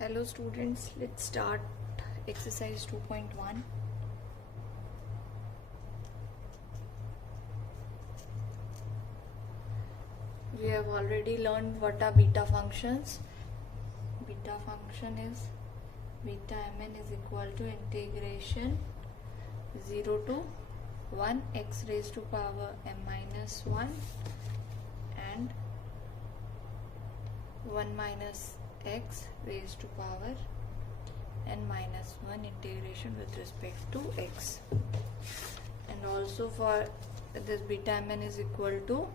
Hello students, let's start exercise 2.1. We have already learned what are beta functions. Beta function is beta mn is equal to integration 0 to 1 x raised to power m minus 1 and 1 minus x raised to power n minus 1 integration with respect to x. And also for this beta mn is equal to,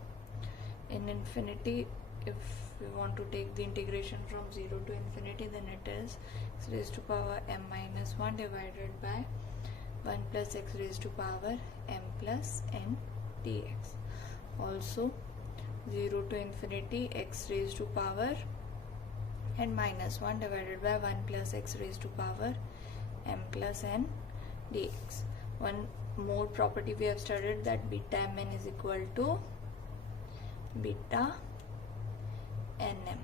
in infinity, if we want to take the integration from 0 to infinity, then it is x raised to power m minus 1 divided by 1 plus x raised to power m plus n dx. Also 0 to infinity x raised to power n minus 1 divided by 1 plus x raised to power m plus n dx. One more property we have studied, that beta mn is equal to beta nm,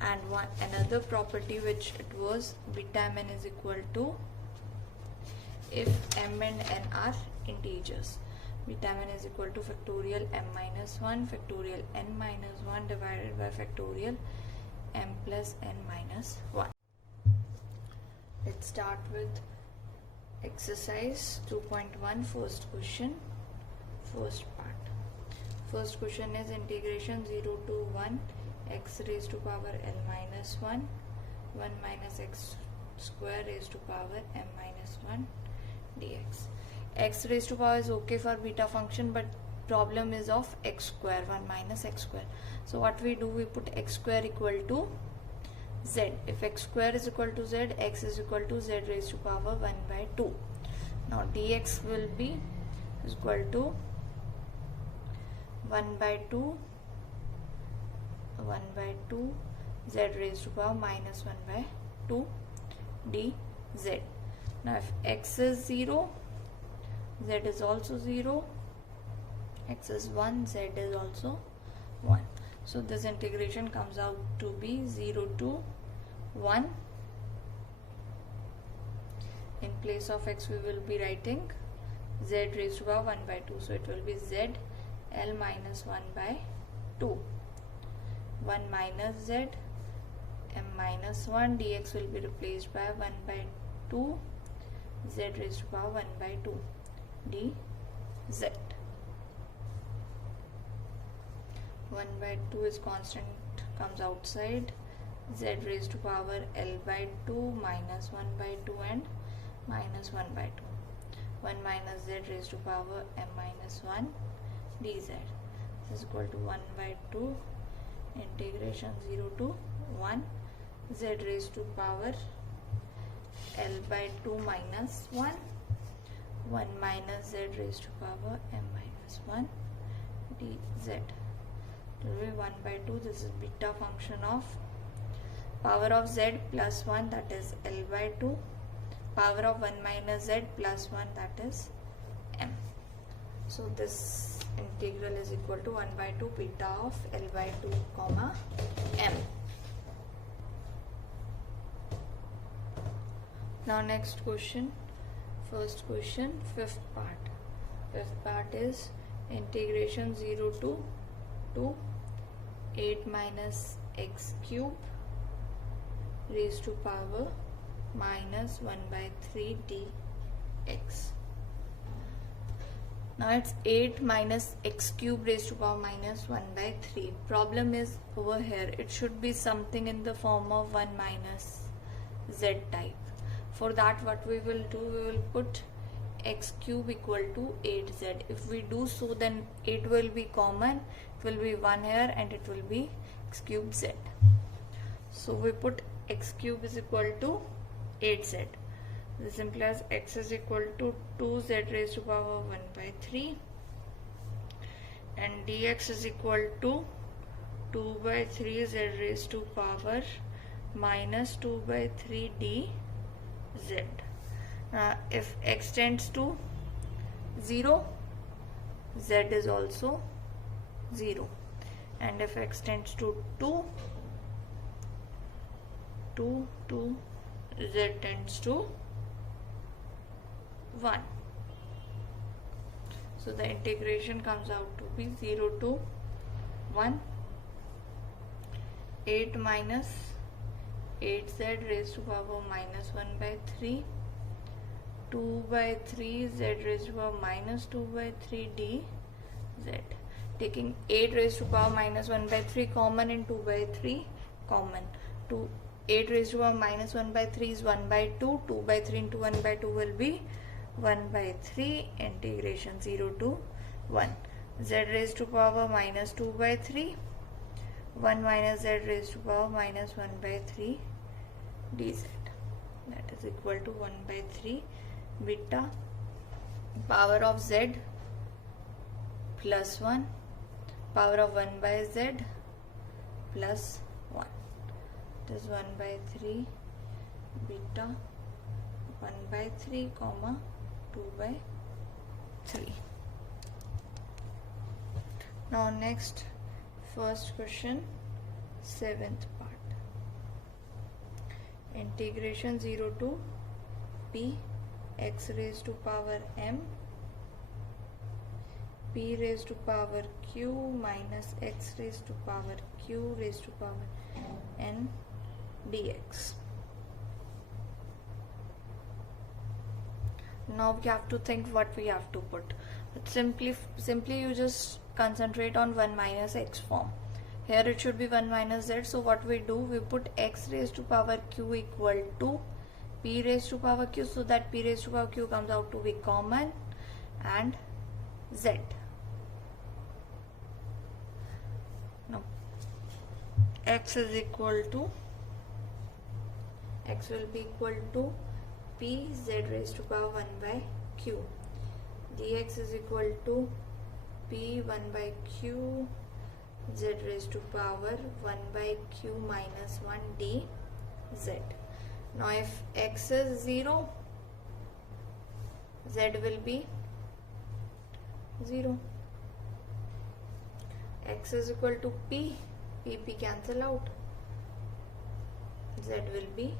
and another property which it was beta mn is equal to if m and n are integers. Beta mn is equal to factorial m minus 1 factorial n minus 1 divided by factorial m plus n minus 1. Let's start with exercise 2.1, first question, first part. First question is integration 0 to 1 x raised to power l minus 1 1 minus x square raised to power m minus 1 dx. X raised to power is okay for beta function, but problem is of x square, 1 minus x square. So what we do, we put x square equal to z. If x square is equal to z, x is equal to z raised to power 1 by 2. Now dx will be equal to 1 by 2 z raised to power minus 1 by 2 dz. Now if x is 0, z is also 0, x is 1, z is also 1. So this integration comes out to be 0 to 1. In place of x we will be writing z raised to power 1 by 2. So it will be z l minus 1 by 2. 1 minus z m minus 1 dx will be replaced by 1 by 2 z raised to power 1 by 2 dz. 1 by 2 is constant, comes outside. Z raised to power l by 2 minus 1 by 2 and minus 1 by 2. 1 minus z raised to power m minus 1 dz. This is equal to 1 by 2 integration 0 to 1 z raised to power l by 2 minus 1 1 minus z raised to power m minus 1 dz. It will be 1 by 2. This is beta function of power of z plus 1, that is l by 2, power of 1 minus z plus 1, that is m. So this integral is equal to 1 by 2 beta of l by 2 comma m. Now next question, first question, fifth part. Fifth part is integration 0 to 8 minus x cube raised to power minus 1 by 3 dx. Now it's 8 minus x cube raised to power minus 1 by 3. Problem is over here, it should be something in the form of 1 minus z type. For that what we will do, we will put x cube equal to 8z. If we do so, then 8 will be common, it will be 1 here and it will be x cube z. So we put x cube is equal to 8z. This implies x is equal to 2z raised to power 1 by 3 and dx is equal to 2 by 3 z raised to power minus 2 by 3 dz. If x tends to 0, z is also 0, and if x tends to 2, 2 to z tends to 1. So the integration comes out to be 0 to 1. 8 minus 8z raised to power minus 1 by 3. 2 by 3 z raised to power minus 2 by 3 dz. Taking 8 raised to power minus 1 by 3 common and 2 by 3 common. 8 raised to power minus 1 by 3 is 1 by 2. 2 by 3 into 1 by 2 will be 1 by 3. Integration 0 to 1. Z raised to power minus 2 by 3. 1 minus z raised to power minus 1 by 3 dz. That is equal to 1 by 3 beta power of z plus 1 power of 1 by z plus 1. It is 1 by 3 beta 1 by 3 comma 2 by 3. Now next, first question, 7th part. Integration 0 to p x raised to power m p raised to power q minus x raised to power q raised to power n dx. Now we have to think what we have to put. Simply you just concentrate on 1 minus x form. Here it should be 1 minus z. So what we do, we put x raised to power q equal to p raised to power q, so that p raised to power q comes out to be common, and z. Now x is equal to, x will be equal to p z raised to power 1 by q. Dx is equal to p 1 by q z raised to power 1 by q minus 1 dz. Now if x is 0, z will be 0. X is equal to p, p cancel out, z will be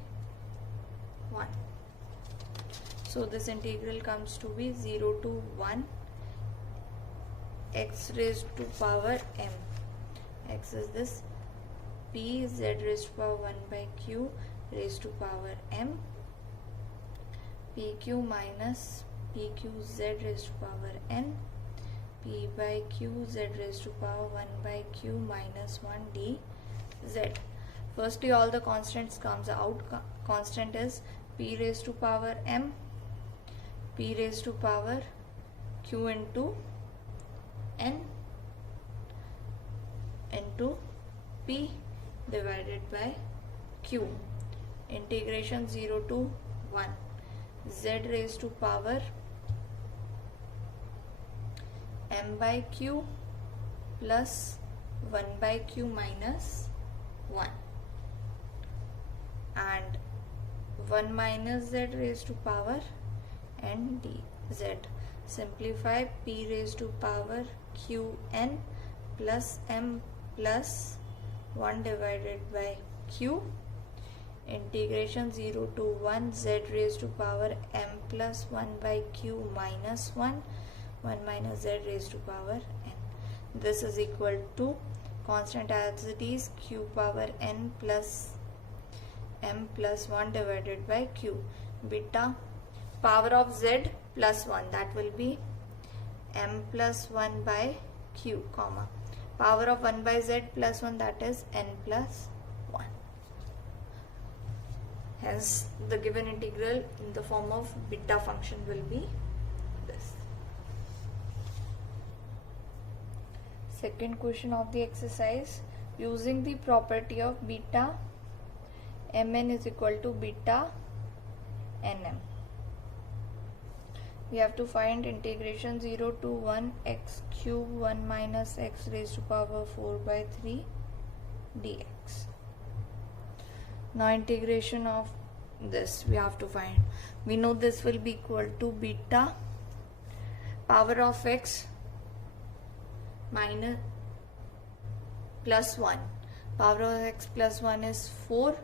1. So this integral comes to be 0 to 1 x raised to power m. X is this p z raised to power 1 by q raised to power m, pq minus pq z raised to power n, p by q z raised to power 1 by q minus 1 dz. Firstly, all the constants comes out. Constant is p raised to power m, p raised to power q into n into p divided by q. Integration 0 to 1 z raised to power m by q plus 1 by q minus 1, and 1 minus z raised to power n dz. Simplify, p raised to power q n plus m plus 1 divided by q. Integration 0 to 1 z raised to power m plus 1 by q minus 1, 1 minus z raised to power n. This is equal to constant as it is, q power n plus m plus 1 divided by q. Beta power of z plus 1, that will be m plus 1 by q, comma power of 1 by z plus 1, that is n plus 1. Hence the given integral in the form of beta function will be this. Second question of the exercise, using the property of beta mn is equal to beta nm. We have to find integration 0 to 1 x cube 1 minus x raised to power 4 by 3 dx. Now integration of this we have to find. We know this will be equal to beta power of x minus plus 1. Power of x plus 1 is 4.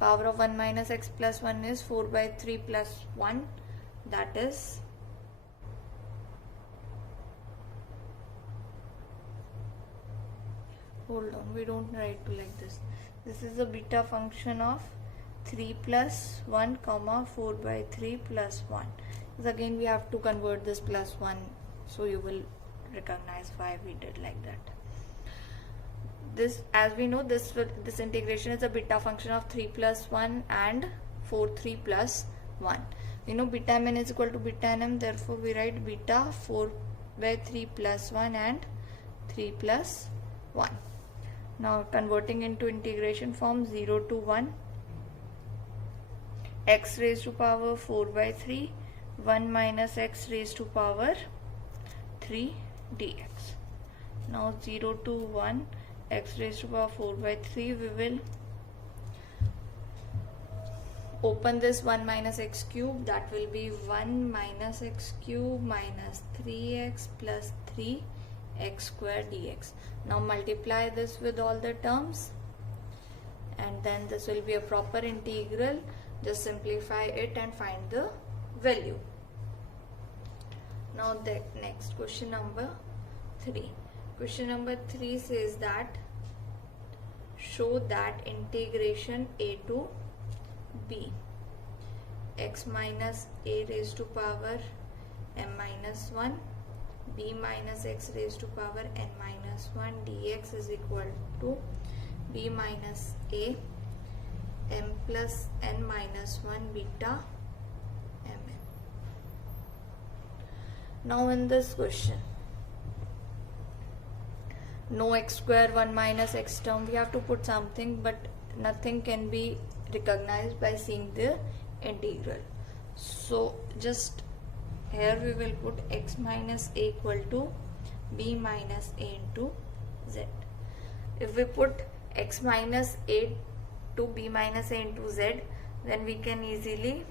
Power of 1 minus x plus 1 is 4 by 3 plus 1, that is hold on, we don't write to like this. This is the beta function of 3 plus 1 comma 4 by 3 plus 1. So again we have to convert this plus 1, so you will recognize why we did like that. This, as we know, this integration is a beta function of 3 plus 1 and 4 3 plus 1. We know beta mn is equal to beta nm, therefore we write beta 4 by 3 plus 1 and 3 plus 1. Now converting into integration form, 0 to 1, x raised to power 4 by 3, 1 minus x raised to power 3 dx. Now 0 to 1, x raised to power 4 by 3, we will open this 1 minus x cube, that will be 1 minus x cube minus 3x plus 3x square dx. Now multiply this with all the terms and then this will be a proper integral. Just simplify it and find the value. Now the next question number 3. Question number 3 says that show that integration a to b x minus a raised to power m minus 1 b minus x raised to power n minus 1 dx is equal to b minus a m plus n minus 1 beta mn. Now in this question, no x square 1 minus x term, we have to put something, but nothing can be recognized by seeing the integral. So just here we will put x minus a equal to b minus a into z. If we put x minus a to b minus a into z, then we can easily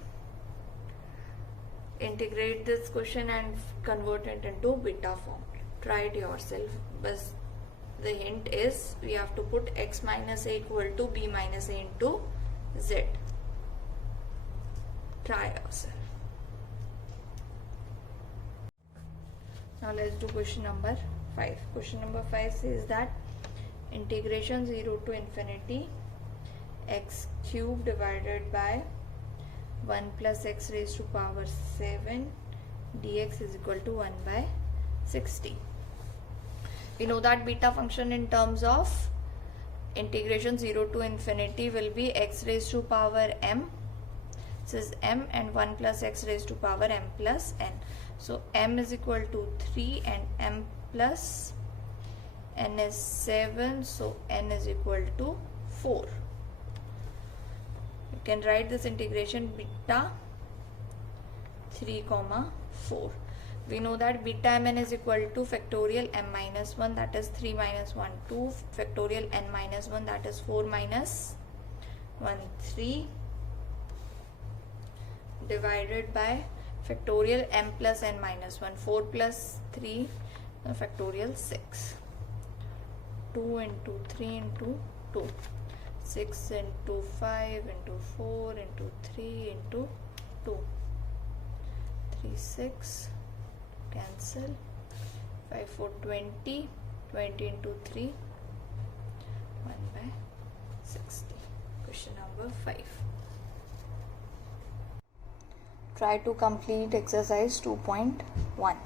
integrate this question and convert it into beta form. Try it yourself. But the hint is we have to put x minus a equal to b minus a into z. Try yourself. Now let's do question number 5. Question number 5 says that integration 0 to infinity x cube divided by 1 plus x raised to power 7 dx is equal to 1 by 60. We know that beta function in terms of integration 0 to infinity will be x raised to power m. This is m and 1 plus x raised to power m plus n. So m is equal to 3 and m plus n is 7. So n is equal to 4. You can write this integration beta 3 comma 4. We know that beta mn is equal to factorial m minus 1, that is 3 minus 1 2, factorial n minus 1, that is 4 minus 1 3, divided by factorial m plus n minus 1, 4 plus 3, factorial 6, 2 into 3 into 2, 6 into 5 into 4 into 3 into 2, 3 6, cancel, 5 4 20, 20 into 3, 1 by 60. Question number 5. Try to complete exercise 2.1.